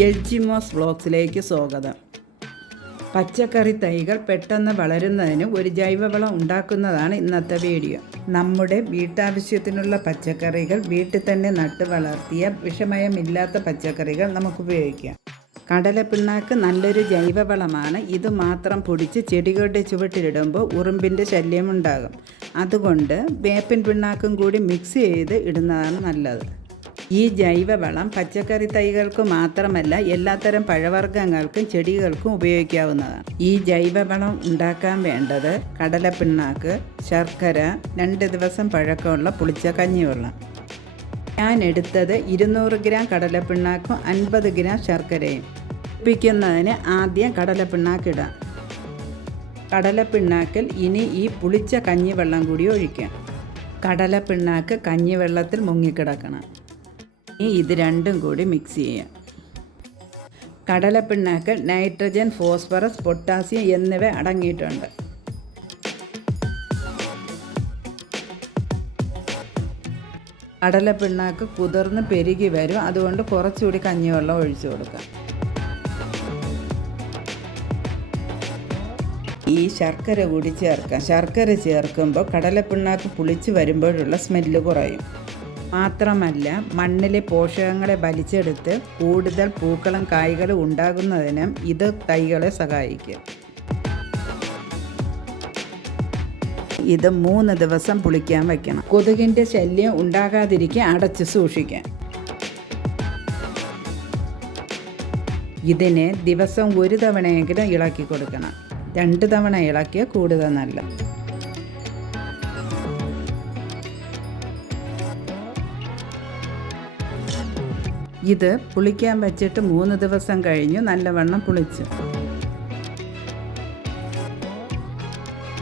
എൽജിമോസ് വ്ളോഗ്സിലേക്ക് സ്വാഗതം. പച്ചക്കറി തൈകൾ പെട്ടെന്ന് വളരുന്നതിന് ഒരു ജൈവവളം ഉണ്ടാക്കുന്നതാണ് ഇന്നത്തെ വീഡിയോ. നമ്മുടെ വീട്ടാവശ്യത്തിനുള്ള പച്ചക്കറികൾ വീട്ടിൽ തന്നെ നട്ട് വളർത്തിയ വിഷമയമില്ലാത്ത പച്ചക്കറികൾ നമുക്ക് ഉപയോഗിക്കാം. കടലപ്പിണ്ണാക്ക് നല്ലൊരു ജൈവവളമാണ്. ഇത് മാത്രം പൊടിച്ച് ചെടികളുടെ ചുവട്ടിലിടുമ്പോൾ ഉറുമ്പിൻ്റെ ശല്യമുണ്ടാകും. അതുകൊണ്ട് വേപ്പിൻ പിണ്ണാക്കും കൂടി മിക്സ് ചെയ്ത് ഇടുന്നതാണ് നല്ലത്. ഈ ജൈവവളം പച്ചക്കറി തൈകൾക്ക് മാത്രമല്ല എല്ലാത്തരം പഴവർഗ്ഗങ്ങൾക്കും ചെടികൾക്കും ഉപയോഗിക്കാവുന്നതാണ്. ഈ ജൈവവളം ഉണ്ടാക്കാൻ വേണ്ടത് കടലപ്പിണ്ണാക്ക്, ശർക്കര, 2 ദിവസം പഴക്കമുള്ള പുളിച്ച കഞ്ഞിവെള്ളം. ഞാൻ എടുത്തത് 200 ഗ്രാം കടലപ്പിണ്ണാക്കും 50 ഗ്രാം ശർക്കരയും. ഉപ്പിക്കുന്നതിന് ആദ്യം കടലപ്പിണ്ണാക്കിടാം. കടലപ്പിണ്ണാക്കിൽ ഇനി ഈ പുളിച്ച കഞ്ഞിവെള്ളം കൂടി ഒഴിക്കാം. കടലപ്പിണ്ണാക്ക് കഞ്ഞിവെള്ളത്തിൽ മുങ്ങിക്കിടക്കണം. ഇത് രണ്ടും കൂടി മിക്സ് ചെയ്യാം. കടലപ്പിണ്ണാക്ക് നൈട്രജൻ, ഫോസ്ഫറസ്, പൊട്ടാസ്യം എന്നിവ അടങ്ങിയിട്ടുണ്ട്. കടലപ്പിണ്ണാക്ക് കുതിർന്ന് പെരുകി വരും. അതുകൊണ്ട് കുറച്ചുകൂടി കഞ്ഞിവെള്ളം ഒഴിച്ചു കൊടുക്കാം. ഈ ശർക്കര കൂടി ചേർക്കാം. ശർക്കര ചേർക്കുമ്പോൾ കടലപ്പിണ്ണാക്ക് പുളിച്ച് വരുമ്പോഴുള്ള സ്മെല്ല് കുറയും. മാത്രമല്ല മണ്ണിലെ പോഷകങ്ങളെ വലിച്ചെടുത്ത് കൂടുതൽ പൂക്കളും കായ്കളും ഉണ്ടാകുന്നതിനും ഇത് തൈകളെ സഹായിക്കും. ഇത് 3 ദിവസം പുളിക്കാൻ വയ്ക്കണം. കൊതുകിൻ്റെ ശല്യം ഉണ്ടാകാതിരിക്കാൻ അടച്ച് സൂക്ഷിക്കാം. ഇതിനെ ദിവസം 1 തവണയെങ്കിലും ഇളക്കി കൊടുക്കണം. 2 തവണ ഇളക്കിയാൽ കൂടുതൽ നല്ല. ഇത് പുളിക്കാൻ വച്ചിട്ട് 3 ദിവസം കഴിഞ്ഞു നല്ലവണ്ണം പുളിച്ചു.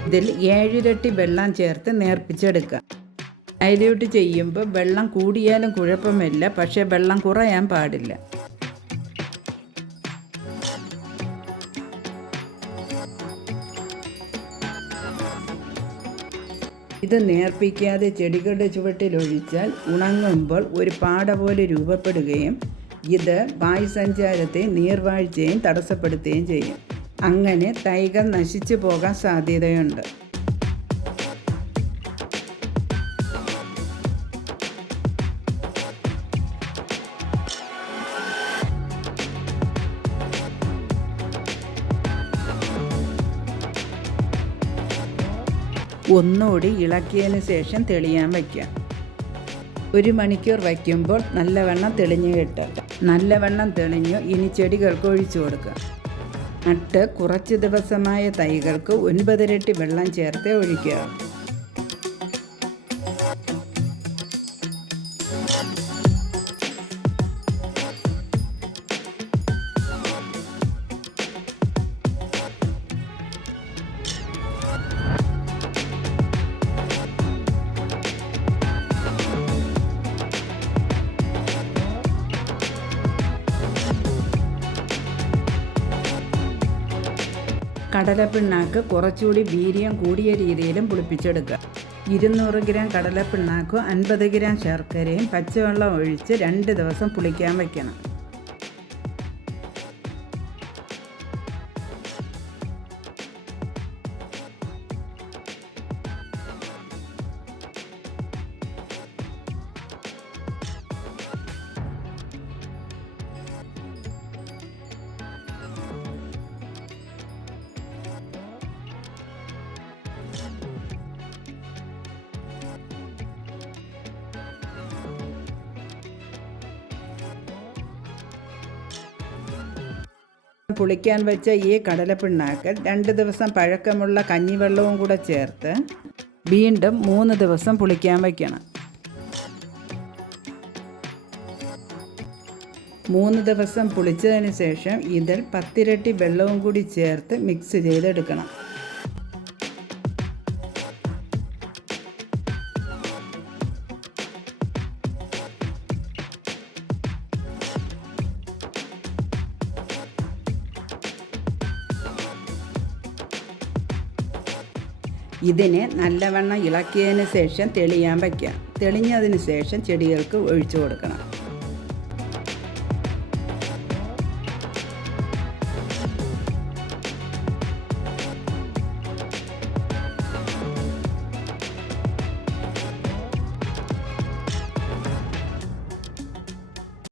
ഇതിൽ 7 ഇരട്ടി വെള്ളം ചേർത്ത് നേർപ്പിച്ചെടുക്കാം. ഡൈല്യൂട്ട് ചെയ്യുമ്പോൾ വെള്ളം കൂടിയാലും കുഴപ്പമില്ല, പക്ഷേ വെള്ളം കുറയാൻ പാടില്ല. ഇത് നേർപ്പിക്കാതെ ചെടികളുടെ ചുവട്ടിലൊഴിച്ചാൽ ഉണങ്ങുമ്പോൾ ഒരു പാട പോലെ രൂപപ്പെടുകയും ഇത് വായുസഞ്ചാരത്തെയും നീർവാഴ്ചയും തടസ്സപ്പെടുത്തുകയും ചെയ്യും. അങ്ങനെ തൈകൾ നശിച്ചു പോകാൻ സാധ്യതയുണ്ട്. ഒന്നുകൂടി ഇളക്കിയതിന് ശേഷം തെളിയാൻ വയ്ക്കാം. 1 മണിക്കൂർ വയ്ക്കുമ്പോൾ നല്ലവണ്ണം തെളിഞ്ഞ് കിട്ടും. നല്ലവണ്ണം തെളിഞ്ഞു. ഇനി ചെടികൾക്ക് ഒഴിച്ചു കൊടുക്കുക. നട്ട് കുറച്ച് ദിവസമായ തൈകൾക്ക് 9 ഇരട്ടി വെള്ളം ചേർത്ത് ഒഴിക്കുക. കടലപ്പിണ്ണാക്ക് കുറച്ചുകൂടി വീര്യം കൂടിയ രീതിയിലും പുളിപ്പിച്ചെടുക്കുക. 200 ഗ്രാം കടലപ്പിണ്ണാക്കും 50 ഗ്രാം ശർക്കരയും പച്ചവെള്ളം ഒഴിച്ച് 2 ദിവസം പുളിക്കാൻ വയ്ക്കണം. പുളിക്കാൻ വെച്ച ഈ കടലപ്പിണ്ണാക്ക് 2 ദിവസം പഴക്കമുള്ള കഞ്ഞിവെള്ളവും കൂടെ ചേർത്ത് വീണ്ടും 3 ദിവസം പുളിക്കാൻ വയ്ക്കണം. 3 ദിവസം പുളിച്ചതിന് ശേഷം ഇതിൽ 10 ഇരട്ടി വെള്ളവും കൂടി ചേർത്ത് മിക്സ് ചെയ്തെടുക്കണം. ഇതിനെ നല്ലവണ്ണം ഇളക്കിയതിന് ശേഷം തെളിയാൻ വയ്ക്കാം. തെളിഞ്ഞതിന് ശേഷം ചെടികൾക്ക് ഒഴിച്ചു കൊടുക്കണം.